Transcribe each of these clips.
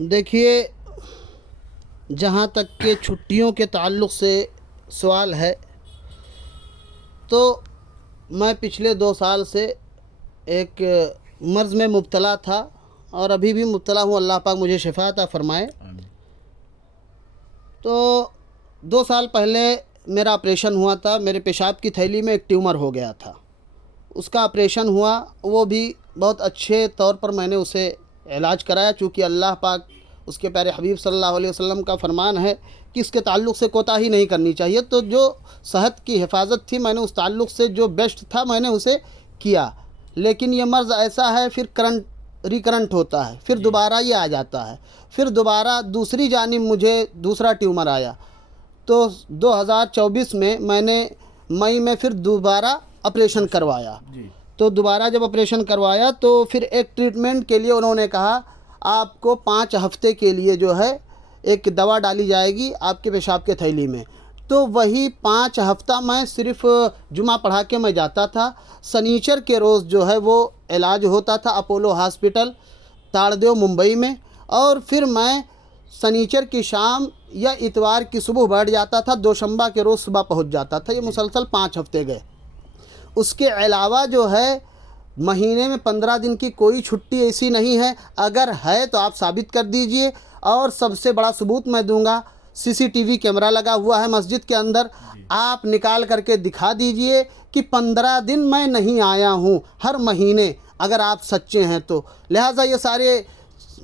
دیکھیے، جہاں تک کہ چھٹیوں کے تعلق سے سوال ہے تو میں پچھلے 2 سال سے ایک مرض میں مبتلا تھا اور ابھی بھی مبتلا ہوں، اللہ پاک مجھے شفا عطا فرمائے۔ آمین۔ تو 2 سال پہلے میرا آپریشن ہوا تھا، میرے پیشاب کی تھیلی میں ایک ٹیومر ہو گیا تھا، اس کا آپریشن ہوا، وہ بھی بہت اچھے طور پر میں نے اسے علاج کرایا، چونکہ اللہ پاک اس کے پیارے حبیب صلی اللہ علیہ وسلم کا فرمان ہے کہ اس کے تعلق سے کوتاہی نہیں کرنی چاہیے، تو جو صحت کی حفاظت تھی میں نے اس تعلق سے جو بیسٹ تھا میں نے اسے کیا۔ لیکن یہ مرض ایسا ہے، پھر ریکرنٹ ہوتا ہے، پھر دوبارہ یہ آ جاتا ہے، پھر دوبارہ دوسری جانب مجھے دوسرا ٹیومر آیا، تو 2024 میں نے مئی میں پھر دوبارہ آپریشن کروایا۔ جی تو دوبارہ جب آپریشن کروایا تو پھر ایک ٹریٹمنٹ کے لیے انہوں نے کہا آپ کو 5 ہفتے کے لیے جو ہے ایک دوا ڈالی جائے گی آپ کے پیشاب کے تھیلی میں۔ تو وہی 5 ہفتہ میں صرف جمعہ پڑھا کے میں جاتا تھا، سنیچر کے روز جو ہے وہ علاج ہوتا تھا اپولو ہاسپٹل تاڑدیو ممبئی میں، اور پھر میں سنیچر کی شام یا اتوار کی صبح بیٹھ جاتا تھا، دوشنبہ کے روز صبح پہنچ جاتا تھا۔ یہ مسلسل 5 ہفتے گئے۔ اس کے علاوہ جو ہے مہینے میں 15 دن کی کوئی چھٹی ایسی نہیں ہے، اگر ہے تو آپ ثابت کر دیجئے، اور سب سے بڑا ثبوت میں دوں گا، CCTV کیمرہ لگا ہوا ہے مسجد کے اندر، آپ نکال کر کے دکھا دیجئے کہ 15 دن میں نہیں آیا ہوں ہر مہینے، اگر آپ سچے ہیں تو۔ لہٰذا یہ سارے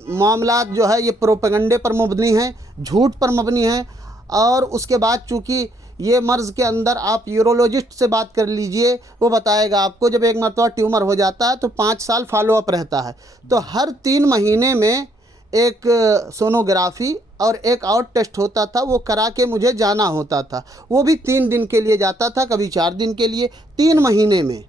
معاملات جو ہے یہ پروپیگنڈے پر مبنی ہیں، جھوٹ پر مبنی ہیں، اور اس کے بعد چونکہ یہ مرض کے اندر آپ یورولوجسٹ سے بات کر لیجئے، وہ بتائے گا آپ کو جب ایک مرتبہ ٹیومر ہو جاتا ہے تو 5 سال فالو اپ رہتا ہے، تو ہر 3 مہینے میں ایک سونوگرافی اور ایک اور ٹیسٹ ہوتا تھا، وہ کرا کے مجھے جانا ہوتا تھا، وہ بھی 3 دن کے لیے جاتا تھا، کبھی 4 دن کے لیے، 3 مہینے میں،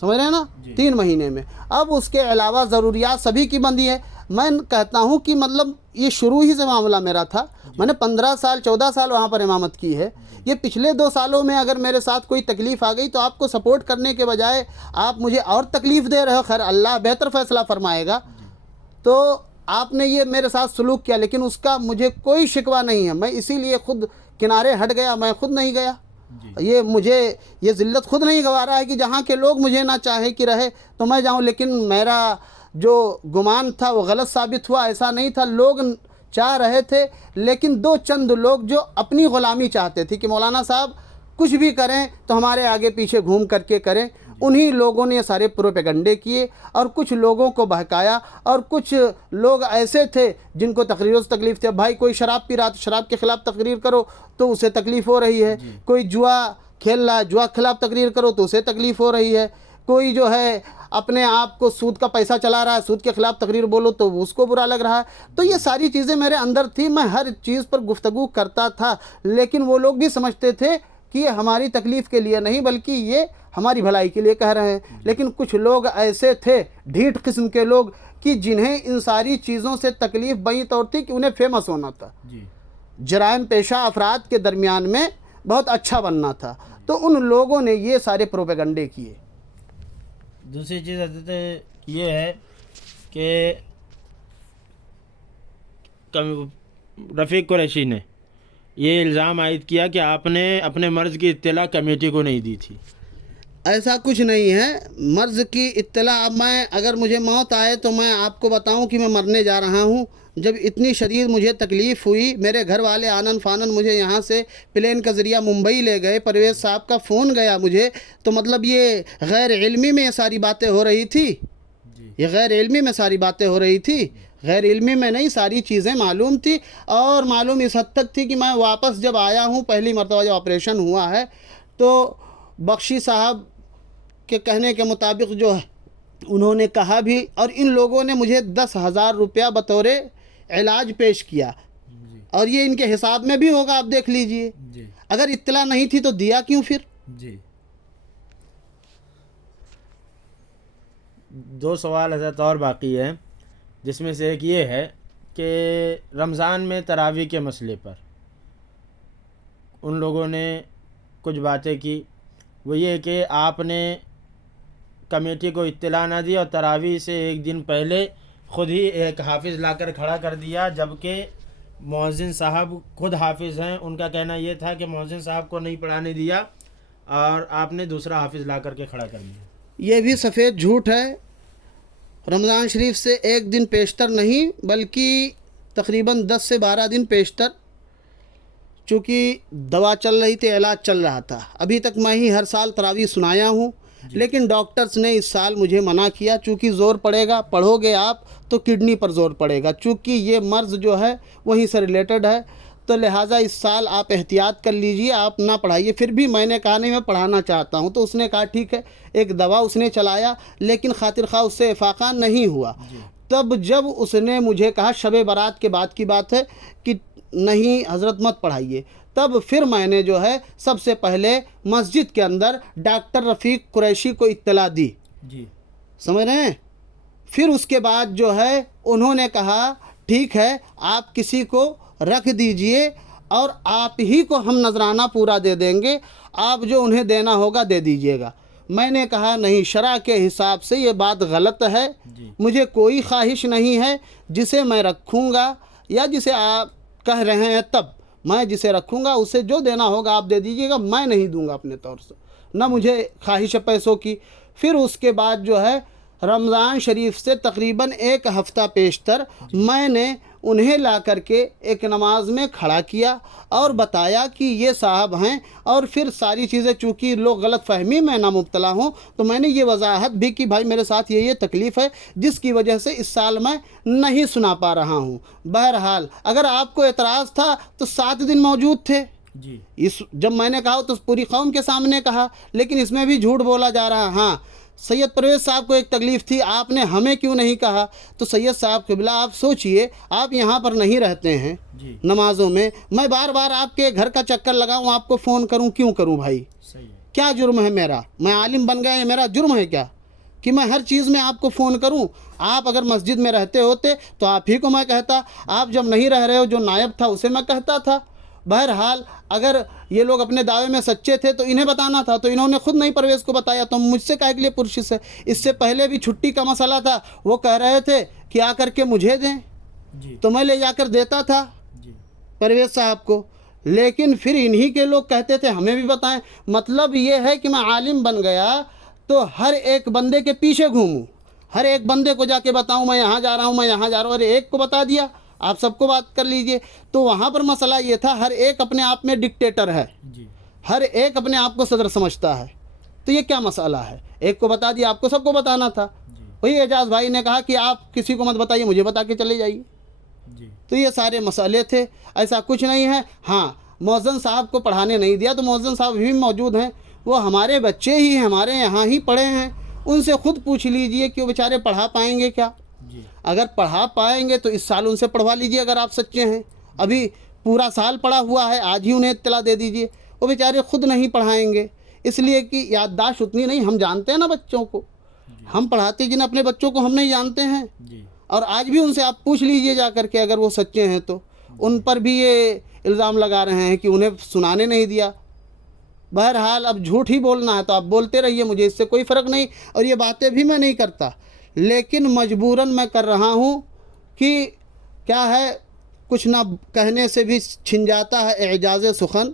سمجھ رہے ہیں نا، 3 مہینے میں۔ اب اس کے علاوہ ضروریات سبھی کی بندی ہے۔ میں کہتا ہوں کہ مطلب یہ شروع ہی سے معاملہ میرا تھا، میں نے 15 سال 14 سال وہاں پر امامت کی ہے۔ یہ پچھلے 2 سالوں میں اگر میرے ساتھ کوئی تکلیف آ گئی تو آپ کو سپورٹ کرنے کے بجائے آپ مجھے اور تکلیف دے رہے ہو، خیر اللہ بہتر فیصلہ فرمائے گا۔ تو آپ نے یہ میرے ساتھ سلوک کیا، لیکن اس کا مجھے کوئی شکوہ نہیں ہے، میں اسی لیے خود کنارے ہٹ گیا، میں خود نہیں گیا۔ یہ مجھے یہ ذلت خود نہیں گوارا ہے کہ جہاں کے لوگ مجھے نہ چاہے کہ رہے تو میں جاؤں، لیکن میرا جو گمان تھا وہ غلط ثابت ہوا، ایسا نہیں تھا، لوگ چاہ رہے تھے، لیکن 2 چند لوگ جو اپنی غلامی چاہتے تھے کہ مولانا صاحب کچھ بھی کریں تو ہمارے آگے پیچھے گھوم کر کے کریں، انہی لوگوں نے یہ سارے پروپیگنڈے کیے اور کچھ لوگوں کو بہکایا، اور کچھ لوگ ایسے تھے جن کو تقریروں سے تکلیف تھی۔ بھائی کوئی شراب پی رہا تو شراب کے خلاف تقریر کرو تو اسے تکلیف ہو رہی ہے، کوئی جوا کھیل رہا ہے، جوا کے خلاف تقریر کرو تو اسے تکلیف ہو رہی ہے، کوئی جو ہے اپنے آپ کو سود کا پیسہ چلا رہا ہے، سود کے خلاف تقریر بولو تو اس کو برا لگ رہا ہے۔ تو یہ ساری چیزیں میرے اندر تھی، میں ہر چیز پر گفتگو کرتا تھا، لیکن وہ لوگ بھی سمجھتے تھے کہ یہ ہماری تکلیف کے لیے نہیں بلکہ یہ ہماری بھلائی کے لیے کہہ رہے ہیں۔ لیکن کچھ لوگ ایسے تھے ڈھیٹ قسم کے لوگ کہ جنہیں ان ساری چیزوں سے تکلیف بئی طور تھی کہ انہیں فیمس ہونا تھا، جرائم پیشہ افراد کے درمیان میں بہت اچھا بننا تھا، تو ان لوگوں نے یہ سارے پروپیگنڈے کیے۔ دوسری چیز حضرت یہ ہے کہ رفیق قریشی نے یہ الزام عائد کیا کہ آپ نے اپنے مرض کی اطلاع کمیٹی کو نہیں دی تھی۔ ایسا کچھ نہیں ہے، مرض کی اطلاع اب میں اگر مجھے موت آئے تو میں آپ کو بتاؤں کہ میں مرنے جا رہا ہوں، جب اتنی شدید مجھے تکلیف ہوئی، میرے گھر والے آنن فانن مجھے یہاں سے پلین کا ذریعہ ممبئی لے گئے، پرویز صاحب کا فون گیا مجھے، تو مطلب یہ غیر علمی میں یہ ساری باتیں ہو رہی تھی، یہ غیر علمی میں ساری باتیں ہو رہی تھی، غیر علمی میں نہیں، ساری چیزیں معلوم تھی، اور معلوم اس حد تک تھی کہ میں واپس جب آیا ہوں پہلی مرتبہ جب آپریشن ہوا ہے تو بخشی صاحب کے کہنے کے مطابق جو ہے انہوں نے کہا بھی، اور ان لوگوں نے مجھے 10,000 روپیہ بطور علاج پیش کیا، اور یہ ان کے حساب میں بھی ہوگا، آپ دیکھ لیجئے، اگر اطلاع نہیں تھی تو دیا کیوں پھر؟ 2 سوال حضرت اور باقی ہیں، جس میں سے ایک یہ ہے کہ رمضان میں تراویح کے مسئلے پر ان لوگوں نے کچھ باتیں کی، وہ یہ کہ آپ نے کمیٹی کو اطلاع نہ دی اور تراویح سے ایک دن پہلے خود ہی ایک حافظ لا کر کھڑا کر دیا، جبکہ مؤذن صاحب خود حافظ ہیں. ان کا کہنا یہ تھا کہ مؤذن صاحب کو نہیں پڑھانے دیا اور آپ نے دوسرا حافظ لا کر کے کھڑا کر دیا. یہ بھی سفید جھوٹ ہے. رمضان شریف سے ایک دن پیشتر نہیں بلکہ تقریباً 10 سے 12 دن پیشتر، چونکہ دوا چل رہی تھی، علاج چل رہا تھا. ابھی تک میں ہی ہر سال تراویح سنایا ہوں، لیکن ڈاکٹرز نے اس سال مجھے منع کیا، چونکہ زور پڑے گا، پڑھو گے آپ تو کڈنی پر زور پڑے گا، چونکہ یہ مرض جو ہے وہیں سے ریلیٹڈ ہے، تو لہٰذا اس سال آپ احتیاط کر لیجئے، آپ نہ پڑھائیے. پھر بھی میں نے کہا نہیں، میں پڑھانا چاہتا ہوں. تو اس نے کہا ٹھیک ہے. ایک دوا اس نے چلایا، لیکن خاطر خواہ اس سے افاقہ نہیں ہوا. تب جب اس نے مجھے کہا، شب برات کے بعد کی بات ہے، کہ نہیں حضرت مت پڑھائیے، تب پھر میں نے جو ہے سب سے پہلے مسجد کے اندر ڈاکٹر رفیق قریشی کو اطلاع دی. جی سمجھ رہے ہیں؟ پھر اس کے بعد جو ہے انہوں نے کہا ٹھیک ہے، آپ کسی کو رکھ دیجئے اور آپ ہی کو ہم نذرانہ پورا دے دیں گے، آپ جو انہیں دینا ہوگا دے دیجئے گا. میں نے کہا نہیں، شرع کے حساب سے یہ بات غلط ہے. مجھے کوئی خواہش نہیں ہے جسے میں رکھوں گا یا جسے آپ کہہ رہے ہیں، تب میں جسے رکھوں گا اسے جو دینا ہوگا آپ دے دیجئے گا، میں نہیں دوں گا اپنے طور سے، نہ مجھے خواہش ہے پیسوں کی. پھر اس کے بعد جو ہے رمضان شریف سے تقریباً ایک ہفتہ پیشتر میں نے انہیں لا کر کے ایک نماز میں کھڑا کیا اور بتایا کہ یہ صاحب ہیں، اور پھر ساری چیزیں، چونکہ لوگ غلط فہمی میں نہ مبتلا ہوں، تو میں نے یہ وضاحت بھی کہ بھائی میرے ساتھ یہ تکلیف ہے جس کی وجہ سے اس سال میں نہیں سنا پا رہا ہوں. بہرحال اگر آپ کو اعتراض تھا تو 7 دن موجود تھے. جی جب میں نے کہا تو پوری قوم کے سامنے کہا، لیکن اس میں بھی جھوٹ بولا جا رہا. ہاں، سید پرویز صاحب کو ایک تکلیف تھی، آپ نے ہمیں کیوں نہیں کہا؟ تو سید صاحب قبلہ آپ سوچئے، آپ یہاں پر نہیں رہتے ہیں نمازوں میں، میں بار بار آپ کے گھر کا چکر لگاؤں، آپ کو فون کروں، کیوں کروں بھائی؟ صحیح ہے. کیا جرم ہے میرا؟ میں عالم بن گیا، یہ میرا جرم ہے کیا کہ میں ہر چیز میں آپ کو فون کروں؟ آپ اگر مسجد میں رہتے ہوتے تو آپ ہی کو میں کہتا، آپ جب نہیں رہ رہے ہو، جو نائب تھا اسے میں کہتا تھا. بہرحال اگر یہ لوگ اپنے دعوے میں سچے تھے تو انہیں بتانا تھا، تو انہوں نے خود نہیں پرویز کو بتایا، تو مجھ سے کہے کے لیے پرشش ہے. اس سے پہلے بھی چھٹی کا مسئلہ تھا، وہ کہہ رہے تھے کہ آ کر کے مجھے دیں، تو میں لے جا کر دیتا تھا پرویز صاحب کو. لیکن پھر انہی کے لوگ کہتے تھے ہمیں بھی بتائیں. مطلب یہ ہے کہ میں عالم بن گیا تو ہر ایک بندے کے پیچھے گھوموں، ہر ایک بندے کو جا کے بتاؤں میں یہاں جا رہا ہوں، میں یہاں جا رہا ہوں. ارے ایک کو بتا دیا، آپ سب کو بات کر لیجئے. تو وہاں پر مسئلہ یہ تھا، ہر ایک اپنے آپ میں ڈکٹیٹر ہے، ہر ایک اپنے آپ کو صدر سمجھتا ہے. تو یہ کیا مسئلہ ہے؟ ایک کو بتا دیا، آپ کو سب کو بتانا تھا. وہی اعجاز بھائی نے کہا کہ آپ کسی کو مت بتائیے، مجھے بتا کے چلے جائیے. تو یہ سارے مسئلے تھے، ایسا کچھ نہیں ہے. ہاں، مؤذن صاحب کو پڑھانے نہیں دیا تو مؤذن صاحب بھی موجود ہیں، وہ ہمارے بچے ہی ہیں، ہمارے یہاں ہی پڑھے ہیں. ان سے خود پوچھ لیجئے کہ وہ بیچارے پڑھا پائیں گے کیا. اگر پڑھا پائیں گے تو اس سال ان سے پڑھوا لیجئے اگر آپ سچے ہیں. ابھی پورا سال پڑھا ہوا ہے، آج ہی انہیں اطلاع دے دیجئے. وہ بیچارے خود نہیں پڑھائیں گے، اس لیے کہ یادداشت اتنی نہیں. ہم جانتے ہیں نا بچوں کو، ہم پڑھاتے جن اپنے بچوں کو ہم نہیں جانتے ہیں. اور آج بھی ان سے آپ پوچھ لیجئے جا کر کے، اگر وہ سچے ہیں تو. ان پر بھی یہ الزام لگا رہے ہیں کہ انہیں سنانے نہیں دیا. بہرحال اب جھوٹ ہی بولنا ہے تو آپ بولتے رہیے، مجھے اس سے کوئی فرق نہیں. اور یہ باتیں بھی میں نہیں کرتا، لیکن مجبوراً میں کر رہا ہوں کہ کیا ہے، کچھ نہ کہنے سے بھی چھن جاتا ہے اعجاز سخن،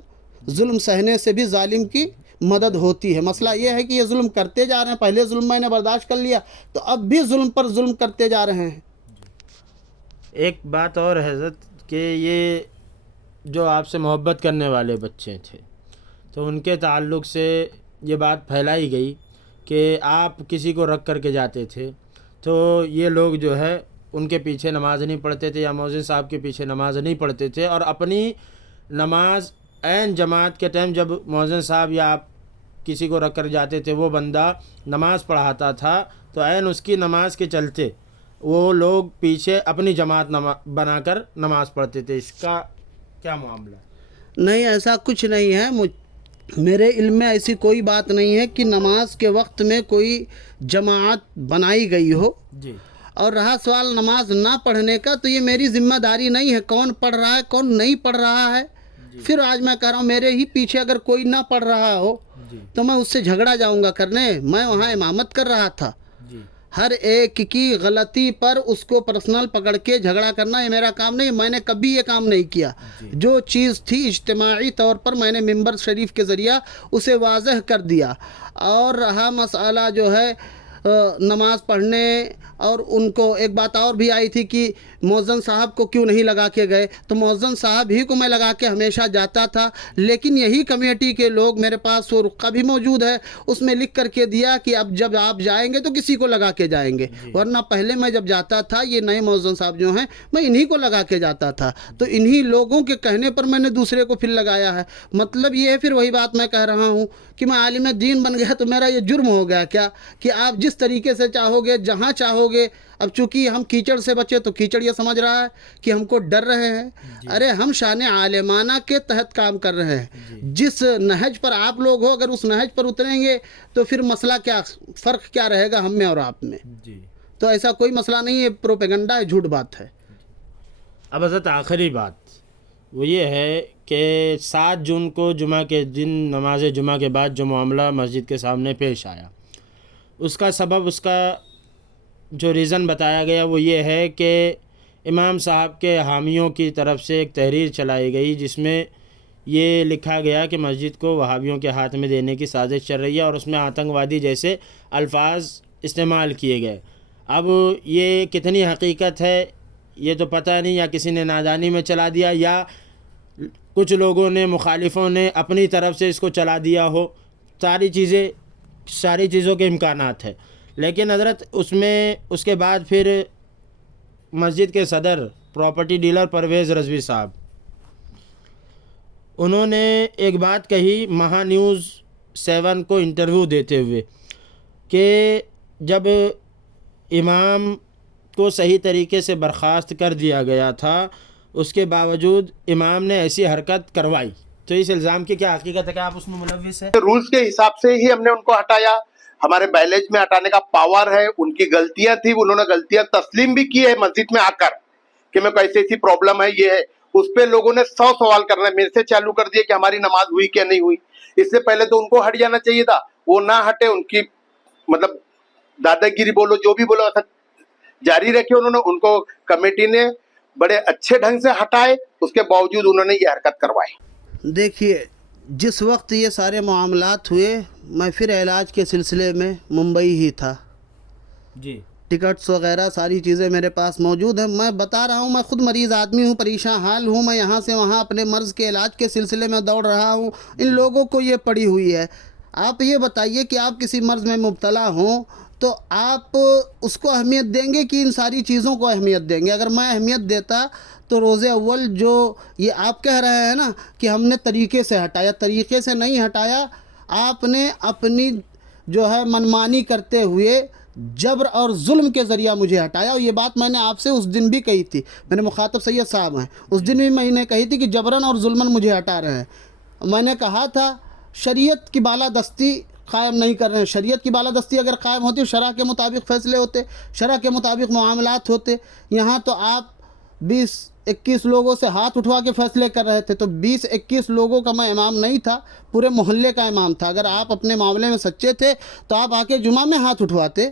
ظلم سہنے سے بھی ظالم کی مدد ہوتی ہے. مسئلہ یہ ہے کہ یہ ظلم کرتے جا رہے ہیں. پہلے ظلم میں نے برداشت کر لیا، تو اب بھی ظلم پر ظلم کرتے جا رہے ہیں. ایک بات اور ہے حضرت کہ یہ جو آپ سے محبت کرنے والے بچے تھے تو ان کے تعلق سے یہ بات پھیلائی گئی کہ آپ کسی کو رکھ کر کے جاتے تھے تو یہ لوگ جو ہے ان کے پیچھے نماز نہیں پڑھتے تھے یا مؤذن صاحب کے پیچھے نماز نہیں پڑھتے تھے، اور اپنی نماز عین جماعت کے ٹائم جب مؤذن صاحب یا آپ کسی کو رکھ کر جاتے تھے وہ بندہ نماز پڑھاتا تھا تو عین اس کی نماز کے چلتے وہ لوگ پیچھے اپنی جماعت بنا کر نماز پڑھتے تھے. اس کا کیا معاملہ ہے؟ نہیں، ایسا کچھ نہیں ہے. میرے علم میں ایسی کوئی بات نہیں ہے کہ نماز کے وقت میں کوئی جماعت بنائی گئی ہو. اور رہا سوال نماز نہ پڑھنے کا، تو یہ میری ذمہ داری نہیں ہے کون پڑھ رہا ہے کون نہیں پڑھ رہا ہے. پھر آج میں کہہ رہا ہوں میرے ہی پیچھے اگر کوئی نہ پڑھ رہا ہو تو میں اس سے جھگڑا جاؤں گا کرنے. میں وہاں امامت کر رہا تھا. ہر ایک کی غلطی پر اس کو پرسنل پکڑ کے جھگڑا کرنا یہ میرا کام نہیں، میں نے کبھی یہ کام نہیں کیا. جو چیز تھی اجتماعی طور پر میں نے ممبر شریف کے ذریعہ اسے واضح کر دیا. اور رہا مسئلہ جو ہے نماز پڑھنے، اور ان کو ایک بات اور بھی آئی تھی کہ مؤذن صاحب کو کیوں نہیں لگا کے گئے، تو مؤذن صاحب ہی کو میں لگا کے ہمیشہ جاتا تھا. لیکن یہی کمیٹی کے لوگ، میرے پاس وہ رقعہ بھی موجود ہے، اس میں لکھ کر کے دیا کہ اب جب آپ جائیں گے تو کسی کو لگا کے جائیں گے، ورنہ پہلے میں جب جاتا تھا یہ نئے مؤذن صاحب جو ہیں میں انہی کو لگا کے جاتا تھا. تو انہی لوگوں کے کہنے پر میں نے دوسرے کو پھر لگایا ہے. مطلب یہ ہے، پھر وہی بات میں کہہ رہا ہوں کہ میں عالم دین بن گیا تو میرا یہ جرم ہو گیا کیا کہ آپ جس طریقے سے چاہو گے، جہاں چاہو گے. اب چونکہ ہم کیچڑ سے بچے تو کیچڑ یہ سمجھ رہا ہے کہ ہم کو ڈر رہے ہیں. ارے ہم شان عالمانہ کے تحت کام کر رہے ہیں. جس نہج پر آپ لوگ ہو، اگر اس نہج پر اتریں گے تو پھر مسئلہ کیا، فرق کیا رہے گا ہم میں اور آپ میں. تو ایسا کوئی مسئلہ نہیں ہے، پروپیگنڈا ہے، جھوٹ بات ہے. اب حضرت آخری بات وہ یہ ہے کہ 7 جون کو جمعہ کے دن نماز جمعہ کے بعد جو معاملہ مسجد کے سامنے پیش آیا، اس کا سبب، اس کا جو ریزن بتایا گیا وہ یہ ہے کہ امام صاحب کے حامیوں کی طرف سے ایک تحریر چلائی گئی جس میں یہ لکھا گیا کہ مسجد کو وہابیوں کے ہاتھ میں دینے کی سازش چل رہی ہے، اور اس میں آتنکوادی جیسے الفاظ استعمال کیے گئے. اب یہ کتنی حقیقت ہے یہ تو پتہ نہیں، یا کسی نے نادانی میں چلا دیا، یا کچھ لوگوں نے، مخالفوں نے اپنی طرف سے اس کو چلا دیا ہو. ساری چیزوں کے امکانات ہیں. لیکن حضرت اس کے بعد پھر مسجد کے صدر پراپرٹی ڈیلر پرویز رضوی صاحب، انہوں نے ایک بات کہی مہا نیوز 7 کو انٹرویو دیتے ہوئے کہ جب امام کو صحیح طریقے سے برخاست کر دیا گیا تھا، اس کے باوجود امام نے ایسی حرکت کروائی. تو اس الزام کی کیا حقیقت ہے کہ آپ اس میں ملوث ہیں؟ رولز کے حساب سے ہی ہم نے ان کو ہٹایا. ہمارے بیلیج میں ہٹانے کا پاور ہے. ان کی غلطیاں تھی، انہوں نے غلطیاں تسلیم بھی کی ہے مسجد میں آ کر کہ میں کو ایسی پرابلم ہے، یہ ہے. اس پہ لوگوں نے 100 سوال کرنا میرے سے چالو کر دیا کہ ہماری نماز ہوئی کیا نہیں ہوئی. اس سے پہلے تو ان کو ہٹ جانا چاہیے تھا، وہ نہ ہٹے. ان کی مطلب دادا گیری بولو، جو بھی بولو، ایسا جاری رکھے. انہوں نے، ان کو کمیٹی نے بڑے اچھے ڈھنگ سے ہٹائے، اس کے باوجود انہوں نے یہ حرکت کروائی. دیکھیے، جس وقت یہ سارے معاملات ہوئے میں پھر علاج کے سلسلے میں ممبئی ہی تھا. جی، ٹکٹس وغیرہ ساری چیزیں میرے پاس موجود ہیں. میں بتا رہا ہوں، میں خود مریض آدمی ہوں، پریشان حال ہوں. میں یہاں سے وہاں اپنے مرض کے علاج کے سلسلے میں دوڑ رہا ہوں. ان لوگوں کو یہ پڑی ہوئی ہے. آپ یہ بتائیے کہ آپ کسی مرض میں مبتلا ہوں تو آپ اس کو اہمیت دیں گے کہ ان ساری چیزوں کو اہمیت دیں گے؟ اگر میں اہمیت دیتا تو روز اول جو یہ آپ کہہ رہے ہیں نا کہ ہم نے طریقے سے ہٹایا، طریقے سے نہیں ہٹایا. آپ نے اپنی جو ہے منمانی کرتے ہوئے جبر اور ظلم کے ذریعہ مجھے ہٹایا. اور یہ بات میں نے آپ سے اس دن بھی کہی تھی، میرے مخاطب سید صاحب ہیں، اس دن بھی میں نے کہی تھی کہ جبراً اور ظلماً مجھے ہٹا رہے ہیں. میں نے کہا تھا شریعت کی بالادستی قائم نہیں کر رہے ہیں. شریعت کی بالادستی اگر قائم ہوتی، شرع کے مطابق فیصلے ہوتے، شرع کے مطابق معاملات ہوتے. یہاں تو آپ 20-21 لوگوں سے ہاتھ اٹھوا کے فیصلے کر رہے تھے. تو 20-21 لوگوں کا میں امام نہیں تھا، پورے محلے کا امام تھا. اگر آپ اپنے معاملے میں سچے تھے تو آپ آ کے جمعہ میں ہاتھ اٹھواتے.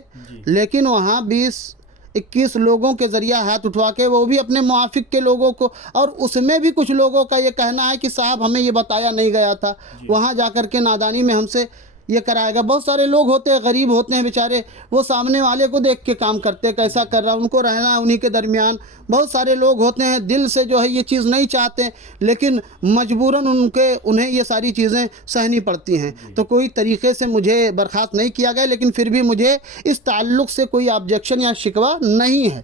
لیکن وہاں 20-21 لوگوں کے ذریعہ ہاتھ اٹھوا کے، وہ بھی اپنے موافق کے لوگوں کو، اور اس میں بھی کچھ لوگوں کا یہ کہنا ہے کہ صاحب ہمیں یہ بتایا نہیں گیا تھا. وہاں جا کر کے نادانی میں ہم سے یہ کرائے گا. بہت سارے لوگ ہوتے ہیں، غریب ہوتے ہیں بیچارے، وہ سامنے والے کو دیکھ کے کام کرتے، کیسا کر رہا، ان کو رہنا انہی کے درمیان. بہت سارے لوگ ہوتے ہیں دل سے جو ہے یہ چیز نہیں چاہتے، لیکن مجبوراً انہیں یہ ساری چیزیں سہنی پڑتی ہیں. تو کوئی طریقے سے مجھے برخاست نہیں کیا گیا، لیکن پھر بھی مجھے اس تعلق سے کوئی آبجیکشن یا شکوہ نہیں ہے.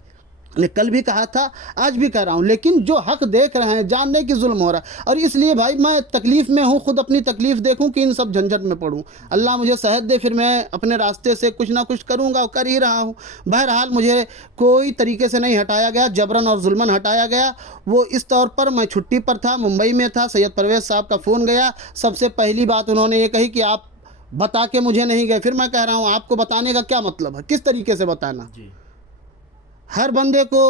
نے کل بھی کہا تھا، آج بھی کہہ رہا ہوں. لیکن جو حق دیکھ رہے ہیں، جاننے کی ظلم ہو رہا ہے، اور اس لیے بھائی میں تکلیف میں ہوں، خود اپنی تکلیف دیکھوں کہ ان سب جھنجھٹ میں پڑوں. اللہ مجھے صحت دے، پھر میں اپنے راستے سے کچھ نہ کچھ کروں گا، کر ہی رہا ہوں. بہرحال مجھے کوئی طریقے سے نہیں ہٹایا گیا، جبراً اور ظلماً ہٹایا گیا. وہ اس طور پر، میں چھٹی پر تھا، ممبئی میں تھا. سید پرویز صاحب کا فون گیا. سب سے پہلی بات انہوں نے یہ کہی کہ آپ بتا کے مجھے نہیں گئے. پھر میں کہہ رہا ہوں، آپ کو بتانے کا کیا مطلب ہے؟ کس طریقے سے بتانا؟ ہر بندے کو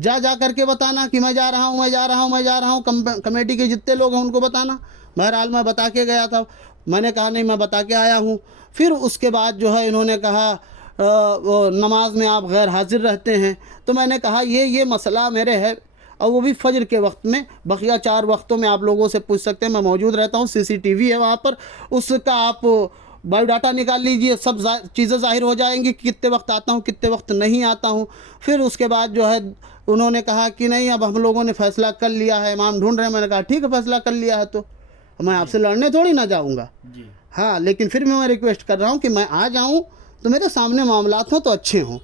جا کر کے بتانا کہ میں جا رہا ہوں، میں جا رہا ہوں، میں جا رہا ہوں. کمیٹی کے جتنے لوگ ہیں ان کو بتانا. بہرحال میں بتا کے گیا تھا. میں نے کہا نہیں، میں بتا کے آیا ہوں. پھر اس کے بعد جو ہے انہوں نے کہا وہ نماز میں آپ غیر حاضر رہتے ہیں. تو میں نے کہا یہ مسئلہ میرے ہے، اور وہ بھی فجر کے وقت میں. بقیہ 4 وقتوں میں آپ لوگوں سے پوچھ سکتے ہیں، میں موجود رہتا ہوں، CCTV ہے وہاں پر، اس کا آپ بایو ڈاٹا نکال لیجئے، سب چیزیں ظاہر ہو جائیں گی کہ کتنے وقت آتا ہوں کتنے وقت نہیں آتا ہوں. پھر اس کے بعد جو ہے انہوں نے کہا کہ نہیں اب ہم لوگوں نے فیصلہ کر لیا ہے، امام ڈھونڈ رہے ہیں. میں نے کہا ٹھیک ہے، فیصلہ کر لیا ہے تو میں آپ سے لڑنے تھوڑی نہ جاؤں گا. جی ہاں لیکن پھر میں ریکویسٹ کر رہا ہوں کہ میں آ جاؤں تو میرے سامنے معاملات ہوں تو اچھے ہوں.